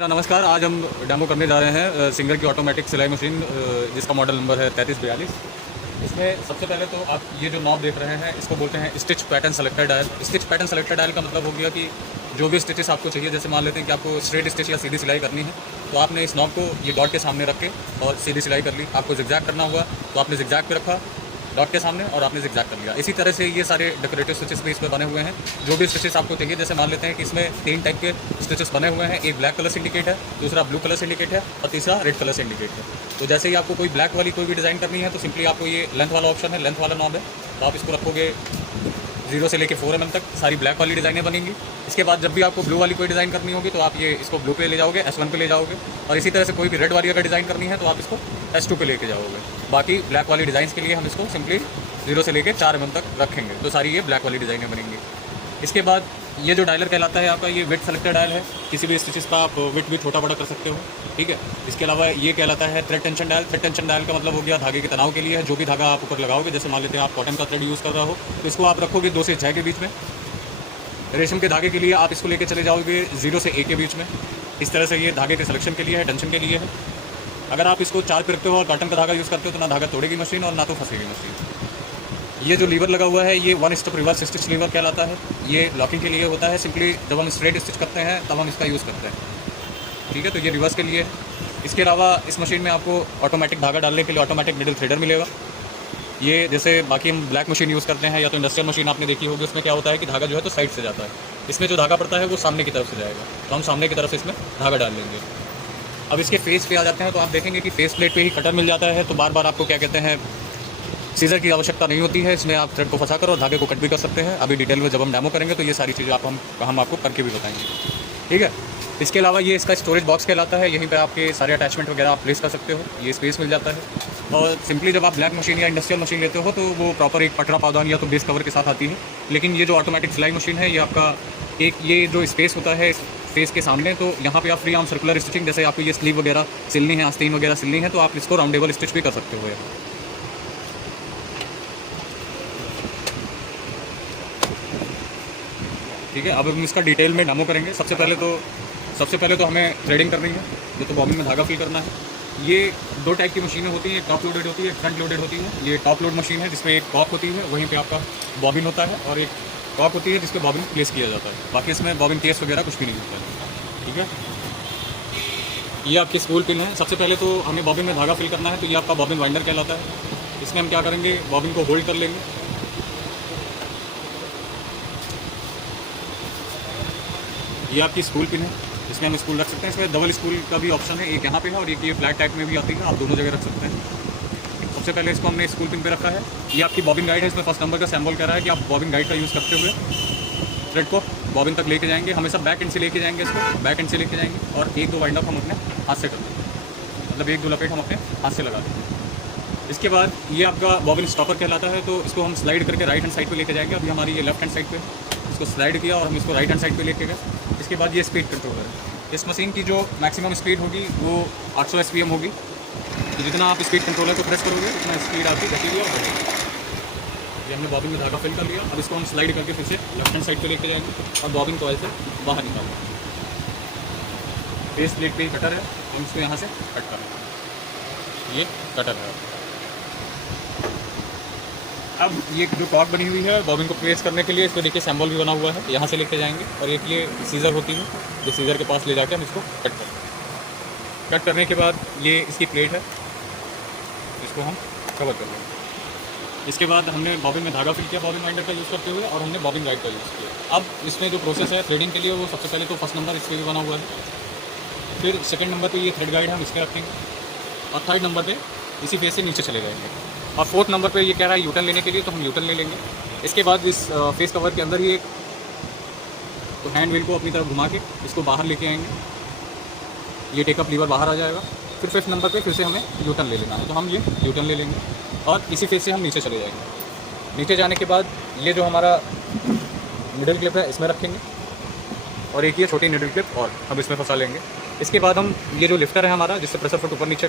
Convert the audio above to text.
नमस्कार। आज हम डेमो करने जा रहे हैं सिंगर की ऑटोमेटिक सिलाई मशीन जिसका मॉडल नंबर है 3342। इसमें सबसे पहले तो आप ये जो नॉब देख रहे हैं इसको बोलते हैं stitch pattern selector dial. Stitch pattern selector dial का मतलब हो गया कि जो भी स्टिचेस आपको चाहिए, जैसे मान लेते हैं कि आपको स्ट्रेट स्टिच या सीधी सिलाई करनी है तो आपने इस नॉब को ये डॉट के सामने रख के और सीधी सिलाई कर ली। आपको जिगजैग करना हुआ तो आपने जिगजैग पे रखा डॉट के सामने और आपने जिगजैग कर लिया। इसी तरह से ये सारे डेकोरेटिव स्टिचेस भी इसमें बने हुए हैं। जो भी स्टिचेस आपको चाहिए, जैसे मान लेते हैं कि इसमें 3 टाइप के स्टिचेस बने हुए हैं। एक ब्लैक कलर से इंडिकेट है, दूसरा ब्लू कलर से इंडिकेट है और तीसरा रेड कलर से इंडिकेट है। तो जैसे ही आपको कोई ब्लैक वाली कोई भी डिज़ाइन करनी है तो सिंपली आपको ये लेंथ वाला ऑप्शन है, लेंथ वाला नॉब है, तो आप इसको रखोगे 0 से लेकर 4 mm तक सारी ब्लैक वाली डिज़ाइनें बनेंगी। इसके बाद जब भी आपको ब्लू वाली कोई डिज़ाइन करनी होगी तो आप ये इसको ब्लू पे ले जाओगे, S1 पे ले जाओगे। और इसी तरह से कोई भी रेड वाली अगर डिज़ाइन करनी है तो आप इसको S2 पे लेके जाओगे। बाकी ब्लैक वाली डिज़ाइन के लिए हम इसको सिंपली 0 से लेकर 4 mm तक रखेंगे, तो सारी ये ब्लैक वाली डिज़ाइनें बनेंगी। इसके बाद ये जो डायलर कहलाता है आपका, ये विड्थ सेलेक्टर डायल है। किसी भी स्टिचेस का आप विड्थ भी छोटा बड़ा कर सकते हो, ठीक है। इसके अलावा ये कहलाता है thread tension dial. Thread tension dial का मतलब हो गया धागे के तनाव के लिए है। जो भी धागा आप ऊपर लगाओगे, जैसे मान लेते हैं आप कॉटन का थ्रेड यूज़ कर रहा हो तो इसको आप रखोगे 2 से 6 के बीच में। रेशम के धागे के लिए आप इसको लेकर चले जाओगे 0 से 1 के बीच में। इस तरह से ये धागे के सिलेक्शन के लिए है, टेंशन के लिए है। अगर आप इसको 4 पे रखते हो और कॉटन का धागा यूज़ करते हो तो ना धागा तोड़ेगी मशीन और ना तो फंसेगी मशीन। ये जो लीवर लगा हुआ है ये 1 स्टेप रिवर्स स्टिच लीवर कहलाता है। ये लॉकिंग के लिए होता है। सिंपली जब हम स्ट्रेट स्टिच करते हैं तब हम इसका यूज़ करते हैं, ठीक है। तो ये रिवर्स के लिए है। इसके अलावा इस मशीन में आपको ऑटोमेटिक धागा डालने के लिए ऑटोमेटिक निडल थ्रेडर मिलेगा। ये जैसे बाकी हम ब्लैक मशीन यूज़ करते हैं या तो इंडस्ट्रियल मशीन आपने देखी होगी, उसमें क्या होता है कि धागा जो है तो साइड से जाता है। इसमें जो धागा पड़ता है वो सामने की तरफ से जाएगा, तो हम सामने की तरफ से इसमें धागा डाल लेंगे। अब इसके फेस पे आ जाते हैं तो आप देखेंगे कि फेस प्लेट पे ही कटर मिल जाता है, तो बार बार आपको क्या कहते हैं सीजर की आवश्यकता नहीं होती है। इसमें आप थ्रेड को फंसा कर और धागे को कट भी कर सकते हैं। अभी डिटेल में जब हम डेमो करेंगे तो ये सारी चीज़ें हम आपको करके भी बताएंगे, ठीक है। इसके अलावा ये इसका स्टोरेज बॉक्स कहलाता है। यहीं पे आपके सारे अटैचमेंट वगैरह आप प्लेस कर सकते हो, ये स्पेस मिल जाता है। और सिंपली जब आप ब्लैक मशीन या इंडस्ट्रियल मशीन लेते हो तो वो प्रॉपर एक पटरा पावदान या तो बेस कवर के साथ आती है। लेकिन ये जो ऑटोमेटिक सिलाई मशीन है ये आपका एक ये जो स्पेस होता है फेस के सामने, तो यहाँ पे आप फ्री आर्म सर्कुलर स्टिचिंग, जैसे आपको ये स्लीव वगैरह सिलनी है, आस्तीन वगैरह सिलनी है, तो आप इसको राउंडेबल स्टिच भी कर सकते हो। ठीक है, अब हम इसका डिटेल में डेमो करेंगे। सबसे पहले तो हमें थ्रेडिंग करनी है, ये तो बॉबिन में धागा फिल करना है। ये 2 टाइप की मशीनें होती हैं, एक टॉप लोडेड होती है, एक फ्रंट लोडेड होती है। ये टॉप लोड मशीन है जिसमें एक कॉक होती है, वहीं पे आपका बॉबिन होता है, और एक कॉक होती है जिस पे बॉबिन प्लेस किया जाता है। बाकी इसमें बॉबिन केस वगैरह कुछ भी नहीं होता है, ठीक है। ये आपकी स्पूल पिन है। सबसे पहले तो हमें बॉबिन में धागा फिल करना है, तो ये आपका बॉबिन वाइंडर कहलाता है। इसमें हम क्या करेंगे, बॉबिन को होल्ड कर लेंगे। ये आपकी स्पूल पिन है, इसमें हम स्पूल रख सकते हैं। इसमें डबल स्पूल का भी ऑप्शन है, एक यहाँ पे है और एक ये फ्लैट टाइप में भी आती है, आप दोनों जगह रख सकते हैं। सबसे पहले इसको हमने स्पूल पिन पे रखा है। ये आपकी बॉबिन गाइड है, इसमें फर्स्ट नंबर का सिंबल कह रहा है कि आप बॉबिन गाइड का यूज़ करते हुए थ्रेड को बॉबिन तक लेके जाएंगे। हमेशा बैक एंड से लेके जाएंगे, इसको बैक एंड से लेके जाएंगे और 1-2 वाइंड अप हम अपने हाथ से कर देंगे, मतलब 1-2 लपेट हम अपने हाथ से लगा देंगे। इसके बाद ये आपका बॉबिन स्टॉपर कहलाता है, तो इसको हम स्लाइड करके राइट हैंड साइड पे लेके जाएंगे। अभी हमारी ये लेफ्ट हैंड साइड पे, इसको स्लाइड किया और हम इसको राइट हैंड साइड पे लेके गए। इसके बाद ये स्पीड कंट्रोलर है। इस मशीन की जो मैक्सिमम स्पीड होगी वो 800 SPM होगी। तो जितना आप स्पीड कंट्रोलर को प्रेस करोगे उतना स्पीड आपकी घटेगी और बढ़ेगी। ये हमने बॉबिन में धागा फिल कर लिया। अब इसको हम स्लाइड करके फिर से लेफ्ट हैंड साइड पे लेके जाएंगे और बॉबिन को ऐसे बाहर निकालेंगे। फेस प्लेट पे ही कटर है, हम इसको यहाँ से कट करेंगे। ये कटर है। अब ये जो कॉर्ड बनी हुई है बॉबिन को प्लेस करने के लिए, इसको देखिए सिंबल भी बना हुआ है, यहाँ से लेके जाएंगे। और एक ये सीज़र होती है, ये सीज़र के पास ले जाके हम इसको कट करेंगे। कट करने के बाद ये इसकी प्लेट है, इसको हम कवर कर लेंगे। इसके बाद हमने बॉबिन में धागा फिल किया बॉबिन वाइंडर का यूज़ करते हुए, और हमने बॉबिन गाइड का यूज़ किया। अब इसमें जो प्रोसेस है थ्रेडिंग के लिए, वो सबसे पहले तो फर्स्ट नंबर इस पर भी बना हुआ है। फिर सेकेंड नंबर पर ये थ्रेड गाइड हम इसके रखेंगे और थर्ड नंबर पर इसी फेस से नीचे चले जाएंगे। और फोर्थ नंबर पे ये कह रहा है यूटर्न लेने के लिए, तो हम यूटर्न ले लेंगे। इसके बाद इस फेस कवर के अंदर ही एक तो हैंड व्हील को अपनी तरफ घुमा के इसको बाहर लेके आएंगे। ये टेकअप लीवर बाहर आ जाएगा। फिर फिफ्थ नंबर पे फिर से हमें यूटर्न ले लेना है, तो हम ये यूटर्न ले लेंगे और इसी फेस से हम नीचे चले जाएंगे। नीचे जाने के बाद ये जो हमारा निडल क्लिप है इसमें रखेंगे और एक ये छोटी निडल क्लिप और हम इसमें फंसा लेंगे। इसके बाद हम ये जो लिफ्टर है हमारा, जिससे प्रेशर फुट ऊपर नीचे